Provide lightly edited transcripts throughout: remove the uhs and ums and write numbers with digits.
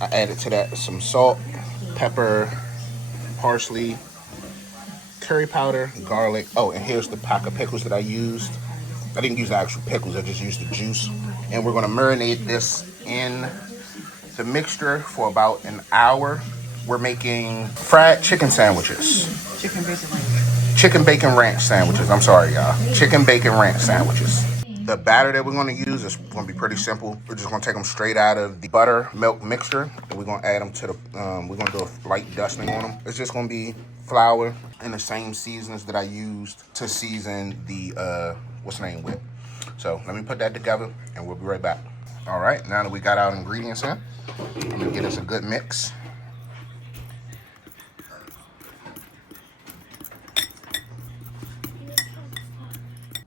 I added to that some salt, pepper, parsley, curry powder, garlic. Oh, and here's the pack of pickles that I used. I didn't use the actual pickles, I just used the juice. And we're gonna marinate this in the mixture for about an hour. We're making fried chicken sandwiches. Chicken bacon ranch sandwiches. I'm sorry, y'all. Chicken bacon ranch sandwiches. The batter that we're going to use is going to be pretty simple. We're just going to take them straight out of the buttermilk mixture, and we're going to add them to the. We're going to do a light dusting on them. It's just going to be flour and the same seasonings that I used to season the what's the name with. So let me put that together, and we'll be right back. All right, now that we got our ingredients in, I'm going to get us a good mix.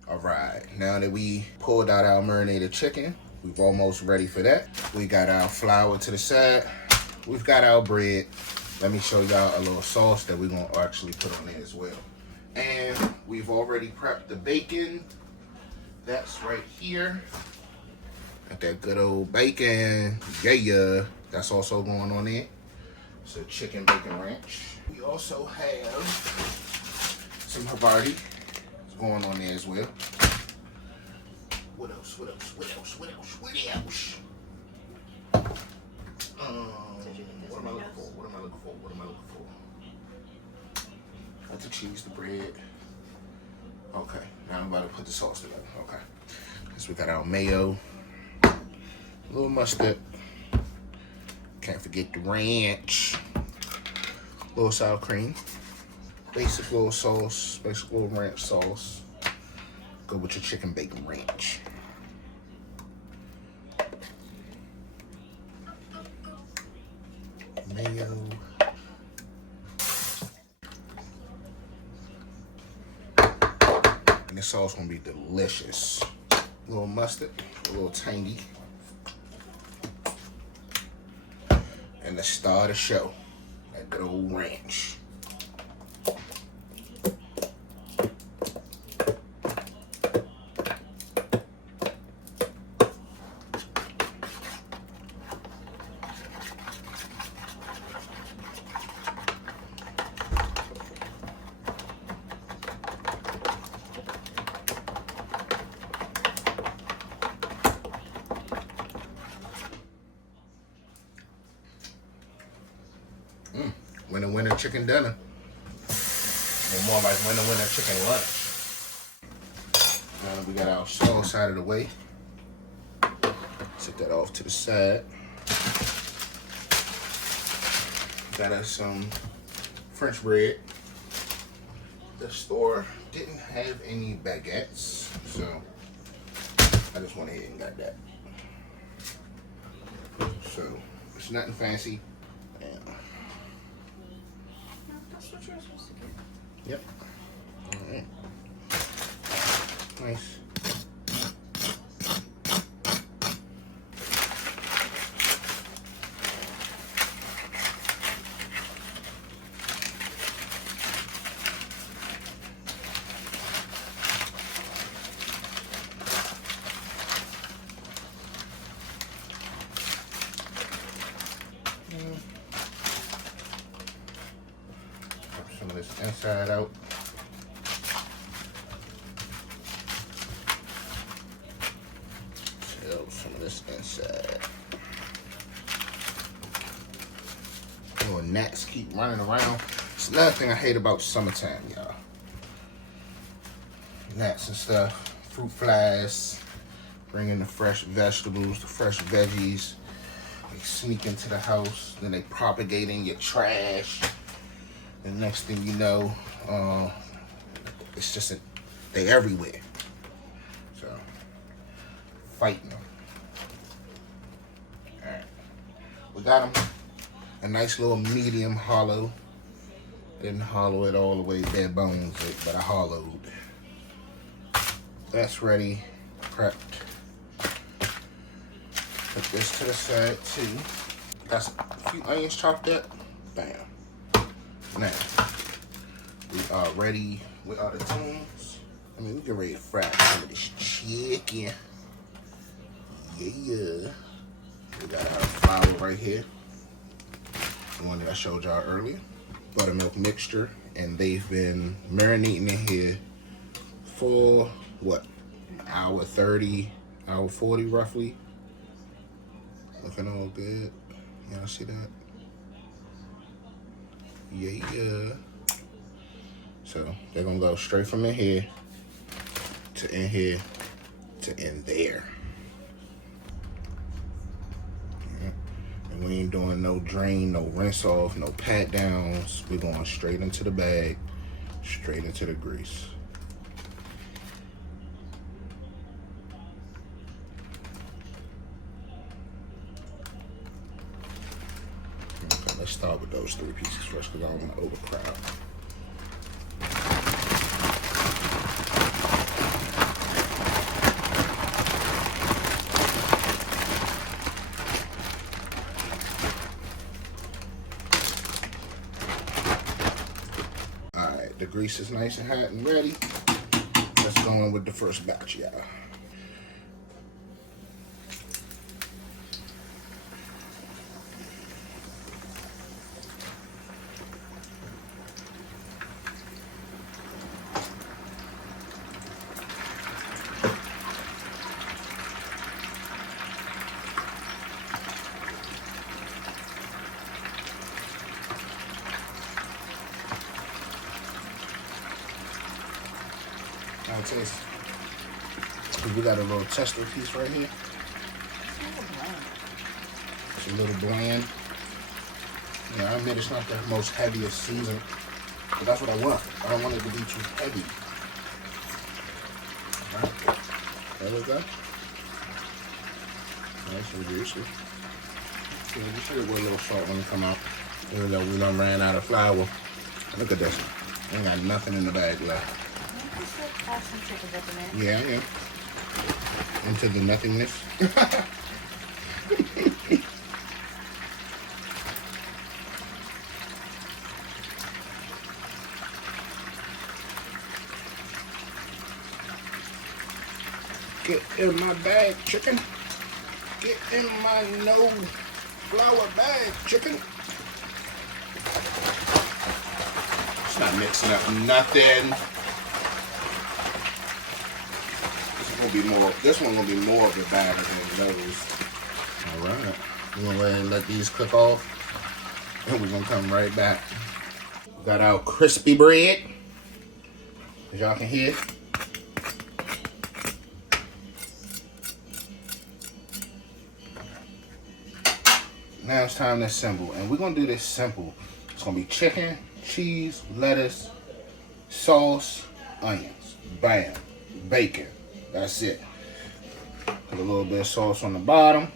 All right, now that we pulled out our marinated chicken, we're almost ready for that. We got our flour to the side. We've got our bread. Let me show y'all a little sauce that we're gonna actually put on there as well. And we've already prepped the bacon. That's right here. Got that good old bacon. Yeah. That's also going on there. So chicken bacon ranch. We also have some Havarti going on there as well. What else? What else? What else? What else? What else? What am I looking for? What am I looking for? What am I looking for? That's the cheese, the bread. Okay, now I'm about to put the sauce together. Okay, so we got our mayo, a little mustard. Can't forget the ranch, a little sour cream, basic little sauce, basic little ranch sauce. Go with your chicken bacon ranch. Mayo. And this sauce gonna be delicious. A little mustard, a little tangy. And the star of the show, that good old ranch. Winner chicken dinner. Or more like winner chicken lunch. Now we got our sauce out of the way. Set that off to the side. Got us some French bread. The store didn't have any baguettes, so I just went ahead and got that. So it's nothing fancy. Yep. All right. Nice. Some of this inside out. Some of this inside. Little gnats keep running around. It's another thing I hate about summertime, y'all. Gnats and stuff. Fruit flies. Bringing the fresh vegetables, the fresh veggies. They sneak into the house. Then they propagate in your trash. The next thing you know, it's just they everywhere. So, fighting them. All right, we got them. A nice little medium hollow. Didn't hollow it all the way, bare bones, but I hollowed. That's ready, prepped. Put this to the side too. Got a few onions chopped up. Bam. Now, we are ready with our tunes. I mean, we get ready to fry some of this chicken. Yeah. We got our flour right here. the one that I showed y'all earlier. Buttermilk mixture, and they've been marinating in here for what, hour 30, hour 40 roughly. Looking all good. Y'all see that? Yeah. So they're gonna go straight from in here to in there. And we ain't doing no drain, no rinse off, no pat downs. We're going straight into the bag, straight into the grease. Okay, let's start with those 3 pieces first because I don't want to overcrowd. Alright, the grease is nice and hot and ready. Let's go in with the first batch, y'all. Now taste. We got a little tester piece right here. It's a little bland. Yeah, I admit it's not the most heaviest season, but that's what I want. I don't want it to be too heavy. Alright, there we go. Nice and juicy. Yeah, just hit it with a little salt when it come out. Even though we done ran out of flour. Look at this. Ain't got nothing in the bag left. Yeah, yeah. Into the nothingness. Get in my bag, chicken. Get in my no flour bag, chicken. It's not mixing up nothing. This one gonna be more of the bag than those. Alright. We're gonna go ahead and let these cook off. And we're gonna come right back. We got our crispy bread. As y'all can hear. Now it's time to assemble. And we're gonna do this simple. It's gonna be chicken, cheese, lettuce, sauce, onions. Bam. Bacon. That's it. Put a little bit of sauce on the bottom.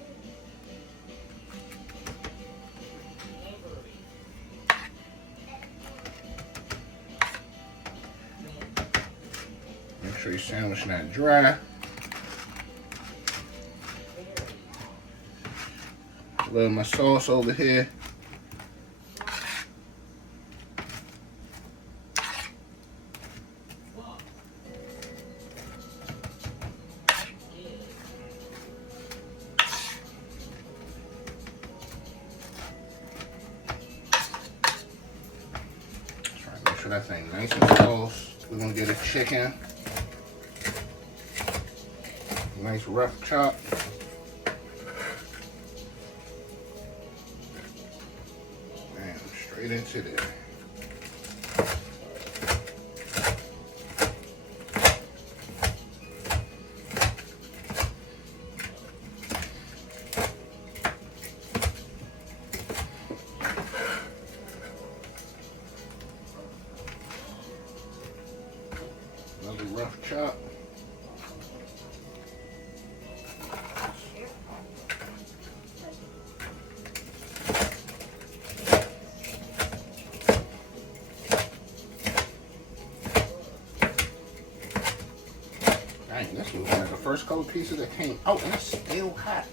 Make sure your sandwich not dry. A little of my sauce over here. That thing nice and close. We're gonna get a chicken. Nice rough chop. And straight into there. Another rough chop. Dang, this was like the first couple pieces that came out, and it's still hot.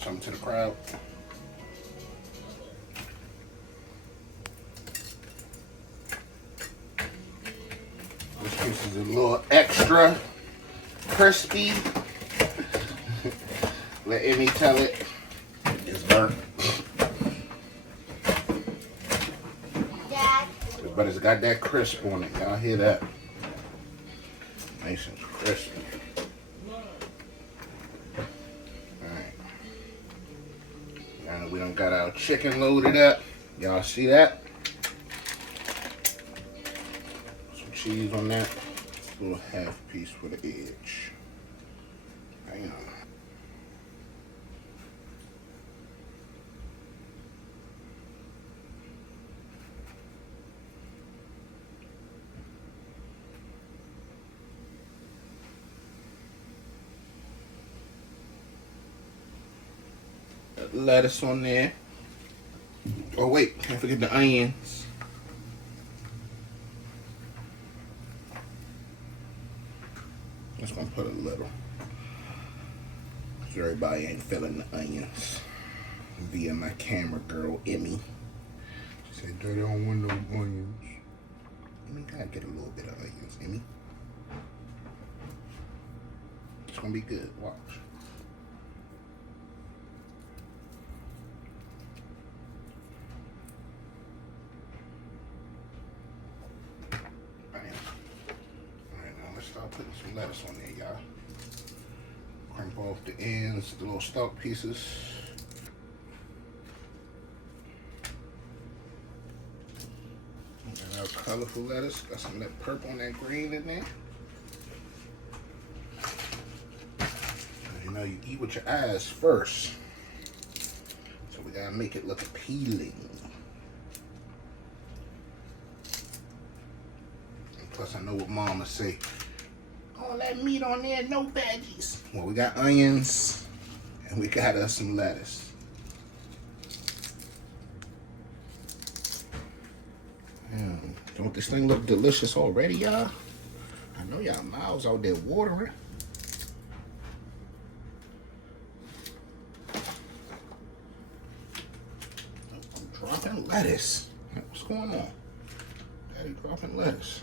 Something to the crowd. This is a little extra crispy. Let Emmy tell it. It's burnt. Dad. But it's got that crisp on it. Y'all hear that? Nice and crispy. Alright. Now we done got our chicken loaded up. Y'all see that? Some cheese on that. A little half piece for the edge. Hang on. Lettuce on there. Oh wait, can't forget the onions. Just gonna put a little. So everybody ain't feeling the onions. Via my camera girl, Emmy. She said, Daddy, I don't want no onions. Emmy, gotta get a little bit of onions, Emmy. It's gonna be good, watch. Start putting some lettuce on there, y'all. Crimp off the ends, the little stalk pieces. Got our colorful lettuce. Got some of that purple and that green in there. You know, you eat with your eyes first. So we gotta make it look appealing. And plus, I know what Mama say. All that meat on there, no veggies. Well, we got onions and we got us some lettuce. Don't this thing look delicious already, y'all? I know y'all mouths out there watering. I'm dropping lettuce. What's going on? Daddy dropping lettuce.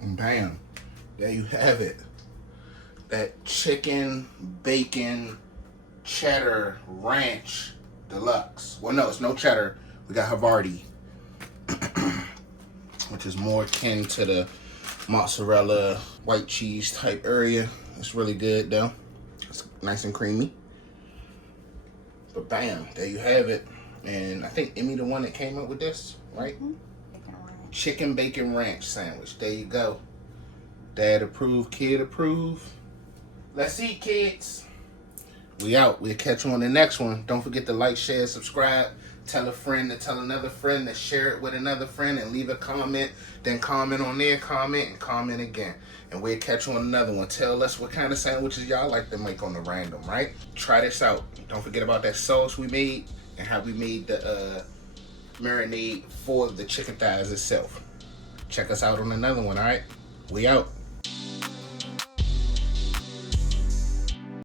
And bam, there you have it. That chicken, bacon, cheddar, ranch deluxe. Well, no, it's no cheddar. We got Havarti, which is more akin to the mozzarella, white cheese type area. It's really good though. It's nice and creamy. But bam, there you have it. And I think Emmy the one that came up with this, right? Mm-hmm. Chicken bacon ranch sandwich. There you go. Dad approved, kid approved. Let's eat, kids. We out. We'll catch you on the next one. Don't forget to like, share, subscribe. Tell a friend to tell another friend to share it with another friend and leave a comment. Then comment on their comment and comment again. And we'll catch you on another one. Tell us what kind of sandwiches y'all like to make on the random, right? Try this out. Don't forget about that sauce we made and how we made the marinade for the chicken thighs itself. Check us out on another one, all right? We out.